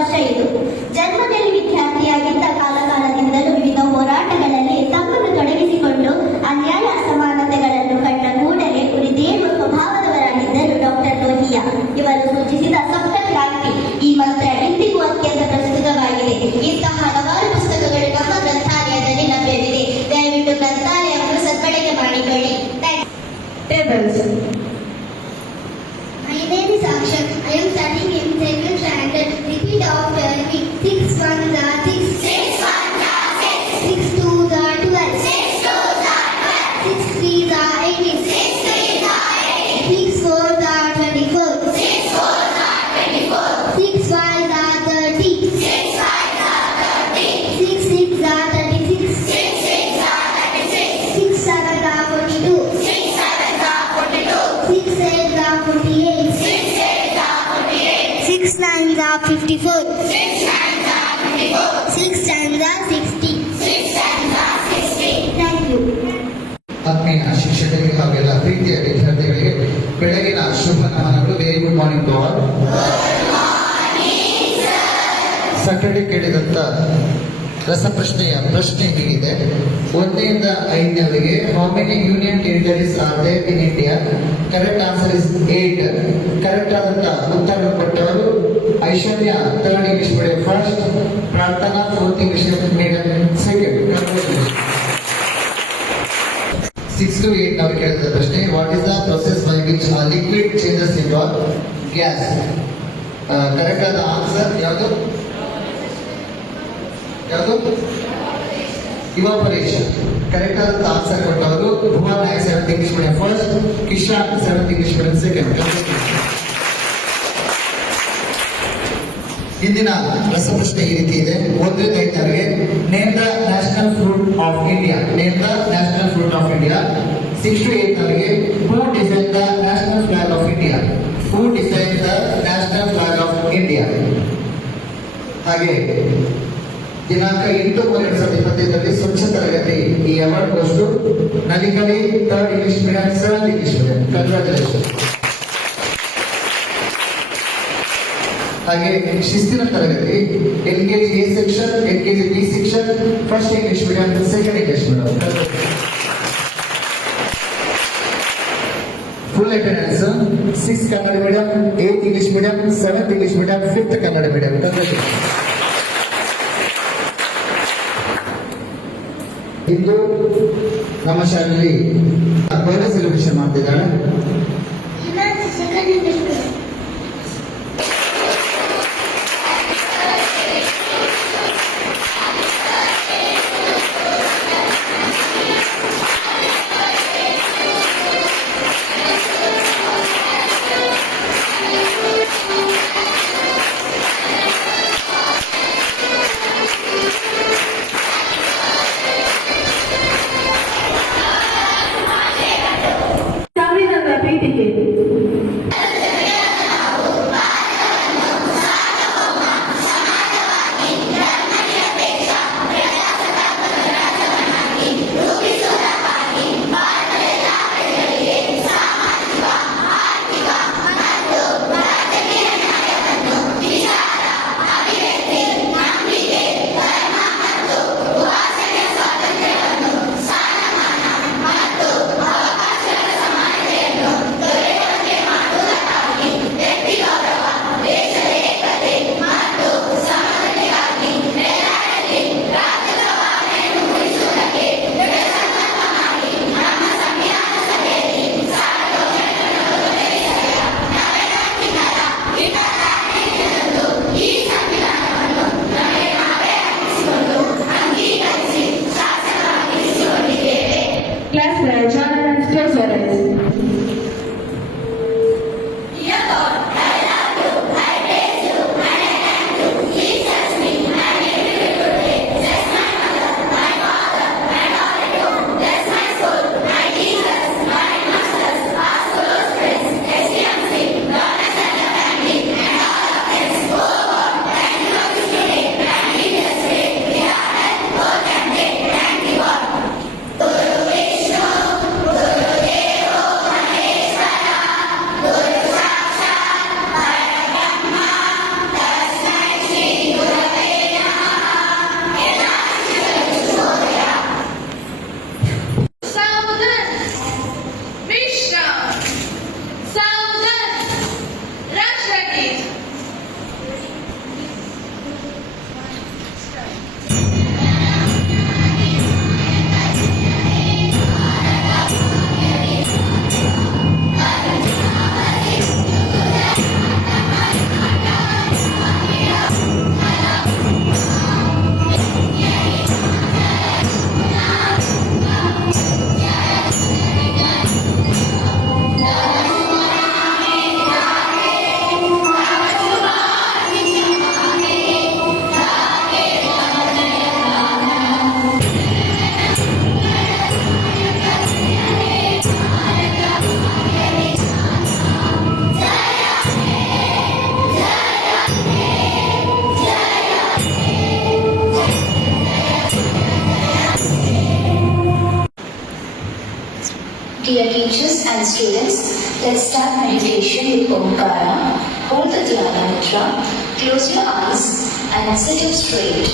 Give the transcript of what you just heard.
ವರ್ಷ ಇದು. ಜನ್ಮದಲ್ಲಿ ವಿದ್ಯಾರ್ಥಿಯಾಗಿದ್ದ ಕಾಲದಿಂದಲೂ ವಿವಿಧ ಹೋರಾಟಗಳಲ್ಲಿ ತಮ್ಮನ್ನು ತೊಡಗಿಸಿಕೊಂಡು ಅನ್ಯಾಯ ಅಸಮಾನತೆಗಳನ್ನು ಕಂಡ ಕೂಡಲೇ ಉರಿದೇಳುವ ಸ್ವಭಾವದವರಾಗಿದ್ದರು ಡಾಕ್ಟರ್ ಲೋಹಿಯಾ. ಇವರು ಸೂಚಿಸಿದ ಸಪ್ತ ಕ್ರಾಂತಿ ಈ ಮಂತ್ರ ಇಂದಿಗೂ ಅತ್ಯಂತ ಪ್ರಸ್ತುತವಾಗಿದೆ. ಇಂತಹ ಹಲವಾರು ಪುಸ್ತಕಗಳು ನಮ್ಮ ಗ್ರಂಥಾಲಯದಲ್ಲಿ ಲಭ್ಯವಿದೆ. ದಯವಿಟ್ಟು ಗ್ರಂಥಾಲಯವನ್ನು ಸದ್ಬಳಕೆ ಮಾಡಿಕೊಳ್ಳಿ. My name is Akshat. I am studying in second standard. Repeat after me. 6 1s are 6. 6 1s are 6. 6 2s are 12. 6 2s are 12. 6 3s are 18. 6 3s are 18. 6 4s are 24. 6 4s are 24. 6 5s are 30. 6 5s are 30. 6 6s are 36. 6 6s are 36. 6 7s are 42. 6 7s are 42. 6 8s are 48. 6 8s are 48. 6 9s are 54. 6 9s are 54. 6 10s are 60. 6 10s are 60. Thank you. ಆತ್ಮೀಯ ಶಿಕ್ಷಕರಿಗೆ ಹಾಗೆಲ್ಲ ಪ್ರೀತಿಯ ವಿದ್ಯಾರ್ಥಿಗಳಿಗೆ ಬೆಳಗಿನ ಶುಭ ನಮನಗಳು. Very good morning to all. Saturday ಕೇಳಿದಂತ ರಸಪ್ರಶ್ನೆಯ ಪ್ರಶ್ನೆ ಹೀಗಿದೆ: 1ರಿಂದ 5ನವರೆಗೆ how many union territories are there in India? Correct answer is 8. Correct ಆದಂತ ಉತ್ತರ ಕೊಟ್ಟವರು ಐಶ್ವರ್ಯ, 3rd ಇಂಗ್ಲಿಷ್ ಮೀಡಿಯಂ ಫಸ್ಟ್, ಪ್ರಾರ್ಥನಾ 4th ಇಂಗ್ಲಿಷ್ ಮೀಡಿಯಂ ಸೆಕೆಂಡ್. 6 to 8 ನಾವು ಕೇಳಿದ ಪ್ರಶ್ನೆ: what is the process by which liquid changes into gas? Correct ಆದ answer ಯಾವುದು? Evaporation. Correct ಆದ ಆನ್ಸರ್ ಕೊಟ್ಟವರು Bhuvan Nayak 7th English medium first, Kishan 7th English medium second. ಇಂದಿನ ರಸಪ್ರಶ್ನೆ ಈ ರೀತಿ ಇದೆ: 1ರಿಂದ 5ನವರೆಗೆ name the national fruit of India. Name the national fruit of India. 6 to 8ನವರೆಗೆ who design the national flag of India. Who design the national flag of India. ಹಾಗೆ ದಿನಾಂಕ 8/3/2025 ಸ್ವಚ್ಛ ತರಗತಿ ಈ award goes to Nalikali 3rd English medium 7th English medium. Congratulation. ಹಾಗೆ ಶಿಸ್ತಿನ ತರಗತಿ LKG A section, LKG B section, 1st English medium 2nd English medium. Full attendance 6 Kannada medium, 8th English medium, 7th English medium, 5th Kannada medium. ಇಂದು ನಮ್ಮ ಶಾಲೆಯಲ್ಲಿ birthday celebration ಮಾಡ್ತಿದ್ದಾಳೆ. Dear teachers and students, let's start meditation with Omkara. Hold the Dhyana Mudra, close your eyes and sit up straight.